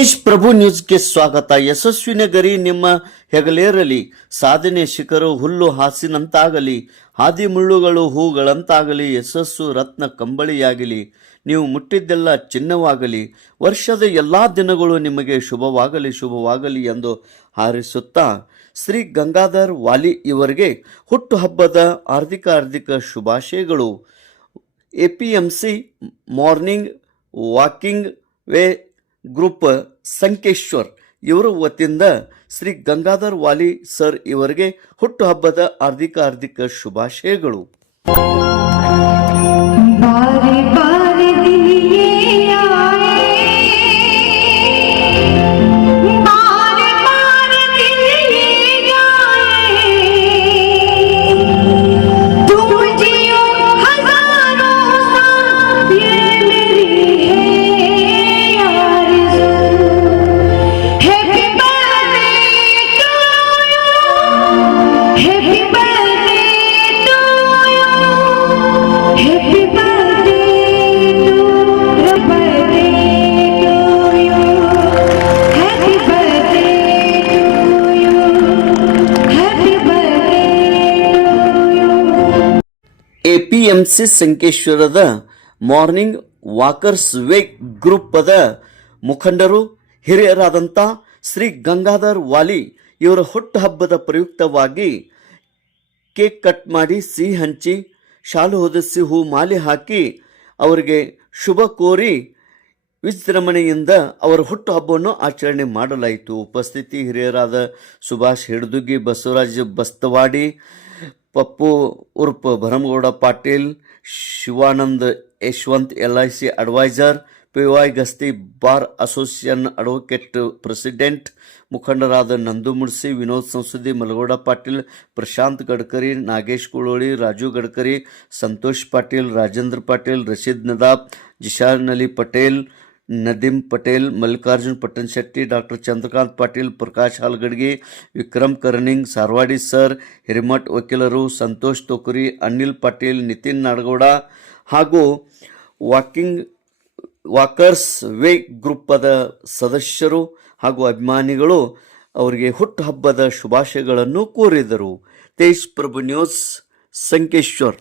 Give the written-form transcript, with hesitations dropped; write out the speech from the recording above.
ತೇಜ್ ಪ್ರಭು ನ್ಯೂಸ್ಗೆ ಸ್ವಾಗತ. ಯಶಸ್ವಿ ನಗರಿ ನಿಮ್ಮ ಹೆಗಲೇರಲಿ, ಸಾಧನೆ ಶಿಖರ ಹುಲ್ಲು ಹಾಸಿನಂತಾಗಲಿ, ಹಾದಿ ಮುಳ್ಳುಗಳು ಹೂಗಳಂತಾಗಲಿ, ಯಶಸ್ಸು ರತ್ನ ಕಂಬಳಿಯಾಗಲಿ, ನೀವು ಮುಟ್ಟಿದ್ದೆಲ್ಲ ಚಿನ್ನವಾಗಲಿ, ವರ್ಷದ ಎಲ್ಲಾ ದಿನಗಳು ನಿಮಗೆ ಶುಭವಾಗಲಿ ಶುಭವಾಗಲಿ ಎಂದು ಹಾರೈಸುತ್ತಾ ಶ್ರೀ ಗಂಗಾಧರ್ ವಾಲಿ ಇವರಿಗೆ ಹುಟ್ಟುಹಬ್ಬದ ಹಾರ್ದಿಕ ಶುಭಾಶಯಗಳು. APMC morning walking way group Sankeshwar ಇವರ ವತಿಯಿಂದ ಶ್ರೀ ಗಂಗಾಧರ್ ವಾಲಿ ಸರ್ ಇವರಿಗೆ ಹುಟ್ಟುಹಬ್ಬದ ಹಾರ್ದಿಕ ಶುಭಾಶಯಗಳು. ಎಪಿಎಂಸಿ ಸಂಕೇಶ್ವರದ ಮಾರ್ನಿಂಗ್ ವಾಕರ್ಸ್ ವೇ ಗ್ರೂಪದ ಮುಖಂಡರು ಹಿರಿಯರಾದಂಥ ಶ್ರೀ ಗಂಗಾಧರ್ ವಾಲಿ ಇವರ ಹುಟ್ಟುಹಬ್ಬದ ಪ್ರಯುಕ್ತವಾಗಿ ಕೇಕ್ ಕಟ್ ಮಾಡಿ, ಸಿಹಿ ಹಂಚಿ, ಶಾಲು ಹೊದಿಸಿ, ಹೂ ಮಾಲೆ ಹಾಕಿ ಅವರಿಗೆ ಶುಭ ಕೋರಿ ವಿಜೃಂಭಣೆಯಿಂದ ಅವರ ಹುಟ್ಟುಹಬ್ಬವನ್ನು ಆಚರಣೆ ಮಾಡಲಾಯಿತು. ಉಪಸ್ಥಿತಿ ಹಿರಿಯರಾದ ಸುಭಾಷ್ ಹಿಡ್ದುಗಿ, ಬಸವರಾಜ್ ಬಸ್ತವಾಡಿ, ಪಪ್ಪು ಉರ್ಫ್ Bharamagouda Patil, Shivanand Yashwant LIC advisor, PY Gasti bar association advocate president, ಮುಖಂಡರಾದ ನಂದು ಮುಡ್ಸಿ, ವಿನೋದ್ ಸಂಸದಿ, ಮಲಗೌಡ ಪಾಟೀಲ್, ಪ್ರಶಾಂತ್ ಗಡ್ಕರಿ, ನಾಗೇಶ್ ಕುಳೋಳಿ, ರಾಜು ಗಡ್ಕರಿ, ಸಂತೋಷ್ ಪಾಟೀಲ್, ರಾಜೇಂದ್ರ ಪಾಟೀಲ್, ರಶೀದ್ ನದಾಬ್, ಜಿಶಾನ್ ಅಲಿ ಪಟೇಲ್, ನದೀಮ್ ಪಟೇಲ್, ಮಲ್ಲಿಕಾರ್ಜುನ್ ಪಟ್ಟಣಶೆಟ್ಟಿ, ಡಾಕ್ಟರ್ ಚಂದ್ರಕಾಂತ್ ಪಾಟೀಲ್, ಪ್ರಕಾಶ್ ಹಾಲ್ಗಡ್ಗಿ, ವಿಕ್ರಮ್ ಕರ್ನಿಂಗ್, ಸಾರ್ವಾಡಿ ಸರ್, ಹಿರೇಮಠ್ ವಕೀಲರು, ಸಂತೋಷ್ ತೋಕರಿ, ಅನಿಲ್ ಪಾಟೀಲ್, ನಿತಿನ್ ನಾಡಗೌಡ ಹಾಗೂ ವಾಕರ್ಸ್ ವೇ ಗ್ರೂಪದ ಸದಸ್ಯರು ಹಾಗೂ ಅಭಿಮಾನಿಗಳು ಅವರಿಗೆ ಹುಟ್ಟುಹಬ್ಬದ ಶುಭಾಶಯಗಳನ್ನು ಕೋರಿದರು. ತೇಜ್ ಪ್ರಭು ನ್ಯೂಸ್ ಸಂಕೇಶ್ವರ್.